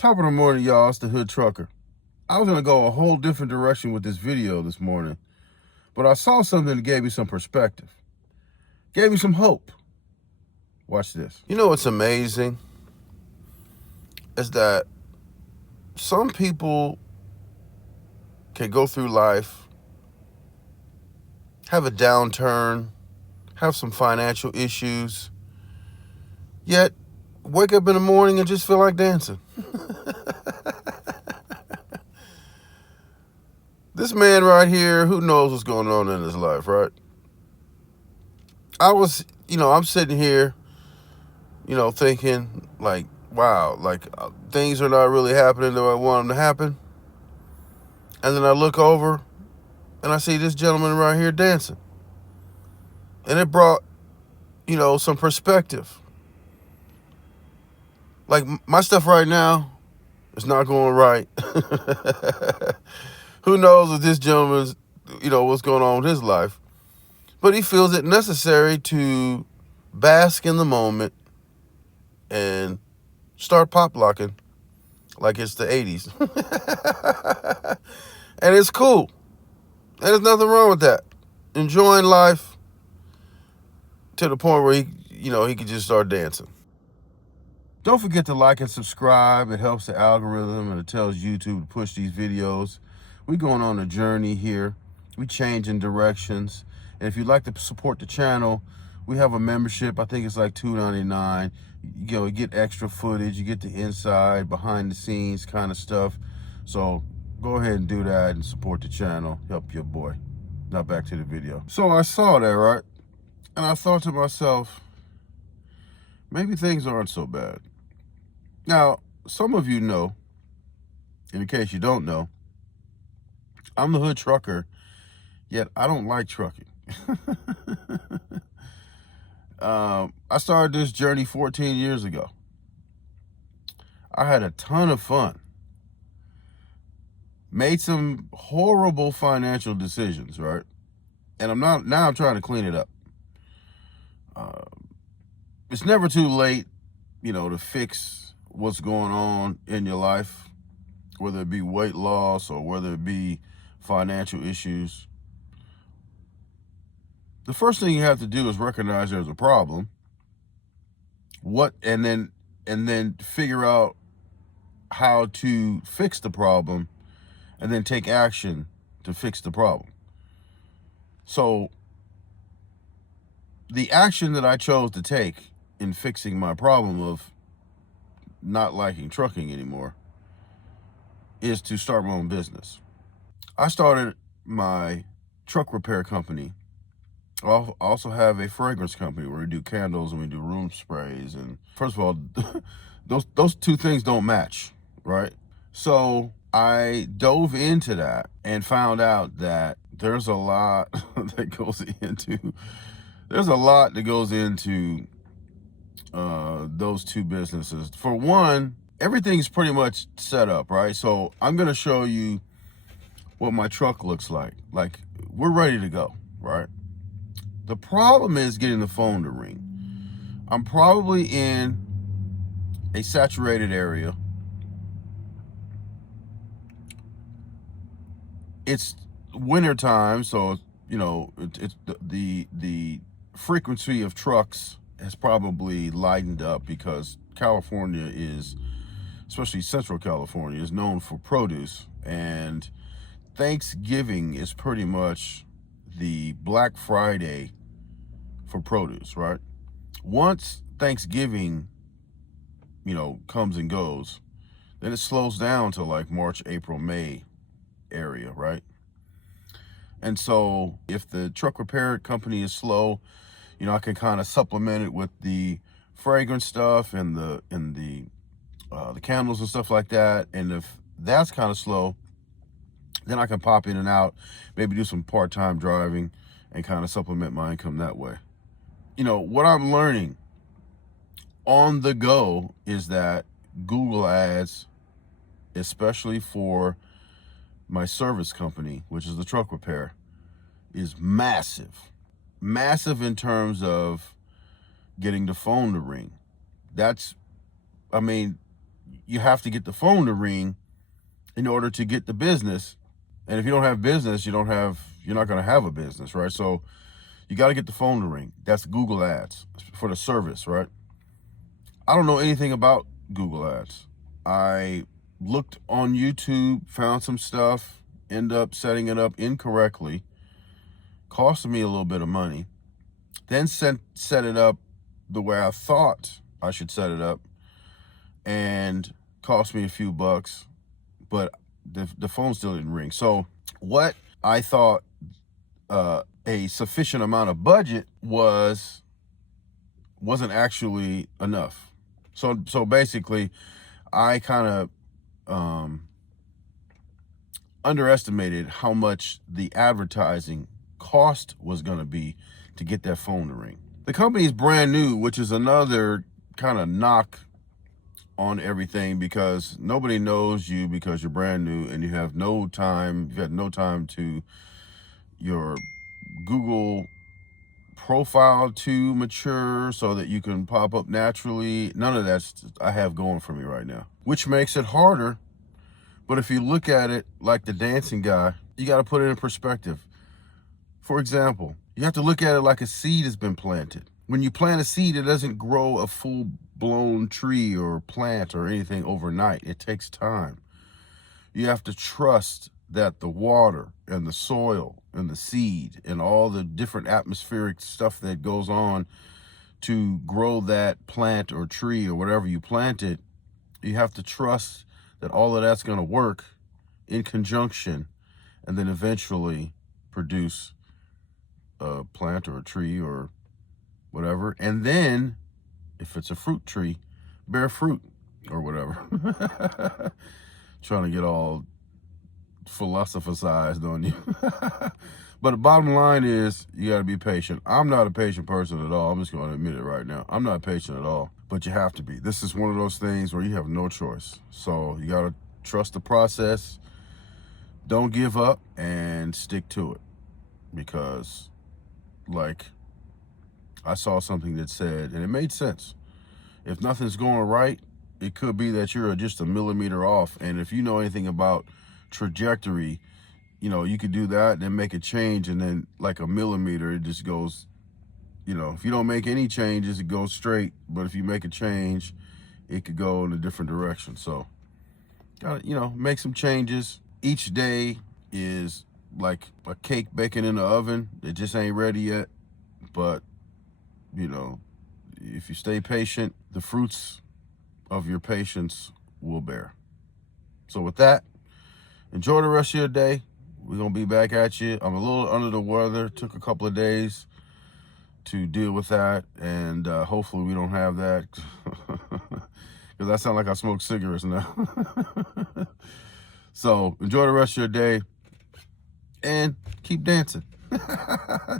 Top of the morning, y'all. It's the Hood Trucker. I was going to go a whole different direction with this video this morning, but I saw something that gave me some perspective, gave me some hope. Watch this. You know what's amazing is that some people can go through life, have a downturn, have some financial issues, yet wake up in the morning and just feel like dancing. This man right here, who knows what's going on in his life, right? I'm sitting here, thinking like, wow, things are not really happening the way I want them to happen. And then I look over and I see this gentleman right here dancing. And it brought, some perspective. Like my stuff right now is not going right. Who knows if this gentleman's, what's going on with his life. But he feels it necessary to bask in the moment and start pop locking like it's the 80s. And it's cool. And there's nothing wrong with that. Enjoying life to the point where he could just start dancing. Don't forget to like and subscribe. It helps the algorithm and it tells YouTube to push these videos. We're going on a journey here. We changing directions. And if you'd like to support the channel, we have a membership. I think it's like $2.99. You get extra footage. You get the inside, behind the scenes kind of stuff. So go ahead and do that and support the channel. Help your boy. Now back to the video. So I saw that, right? And I thought to myself, maybe things aren't so bad. Now, some of you know, in case you don't know, I'm the Hood Trucker, yet I don't like trucking. I started this journey 14 years ago. I had a ton of fun. Made some horrible financial decisions, right? And I'm trying to clean it up. It's never too late, to fix what's going on in your life, whether it be weight loss or whether it be financial issues. The first thing you have to do is recognize there's a problem. And then figure out how to fix the problem, and then take action to fix the problem. So the action that I chose to take in fixing my problem of not liking trucking anymore is to start my own business. I started my truck repair company. I also have a fragrance company where we do candles and we do room sprays. And first of all, those two things don't match, right? So I dove into that and found out that there's a lot that goes into those two businesses. For one, everything's pretty much set up, right? So I'm going to show you what my truck looks like. Like, we're ready to go, right? The problem is getting the phone to ring. I'm probably in a saturated area. It's winter time, so it's the frequency of trucks has probably lightened up because California is, especially Central California, is known for produce, and Thanksgiving is pretty much the Black Friday for produce, right? Once Thanksgiving, comes and goes, then it slows down to like March, April, May area, right? And so if the truck repair company is slow, I can kind of supplement it with the fragrance stuff and the candles and stuff like that. And if that's kind of slow, then I can pop in and out, maybe do some part-time driving and kind of supplement my income that way. What I'm learning on the go is that Google ads, especially for my service company, which is the truck repair, is massive in terms of getting the phone to ring. you have to get the phone to ring in order to get the business. And if you don't have business, you're not going to have a business, right? So you got to get the phone to ring. That's Google Ads for the service, right? I don't know anything about Google Ads. I looked on YouTube, found some stuff, end up setting it up incorrectly, costed me a little bit of money, then set it up the way I thought I should set it up, and cost me a few bucks, but the phone still didn't ring. So what I thought a sufficient amount of budget wasn't actually enough. So basically, I kind of underestimated how much the advertising cost was going to be to get that phone to ring. The company is brand new, which is another kind of knock on everything, because nobody knows you because you're brand new and you've had no time to your Google profile to mature so that you can pop up naturally. None of that I have going for me right now, which makes it harder. But if you look at it like the dancing guy, you got to put it in perspective. For example, you have to look at it like a seed has been planted. When you plant a seed, it doesn't grow a full-blown tree or plant or anything overnight. It takes time. You have to trust that the water and the soil and the seed and all the different atmospheric stuff that goes on to grow that plant or tree or whatever you planted, you have to trust that all of that's going to work in conjunction and then eventually produce a plant or a tree or whatever. And then if it's a fruit tree, bear fruit or whatever. Trying to get all philosophized on you. But the bottom line is, you got to be patient. I'm not a patient person at all. I'm just going to admit it right now. I'm not patient at all, but you have to be. This is one of those things where you have no choice. So you got to trust the process. Don't give up and stick to it. Because, like, I saw something that said, and it made sense. If nothing's going right, it could be that you're just a millimeter off. And if you know anything about trajectory, you could do that and then make a change, and then like a millimeter, it just goes, if you don't make any changes, it goes straight. But if you make a change, it could go in a different direction. So, gotta, make some changes. Each day is like a cake baking in the oven. It just ain't ready yet. But, if you stay patient, the fruits of your patience will bear. So with that, enjoy the rest of your day. We're going to be back at you. I'm a little under the weather. Took a couple of days to deal with that. And hopefully we don't have that. Because I sound like I smoke cigarettes now. So enjoy the rest of your day. And keep dancing.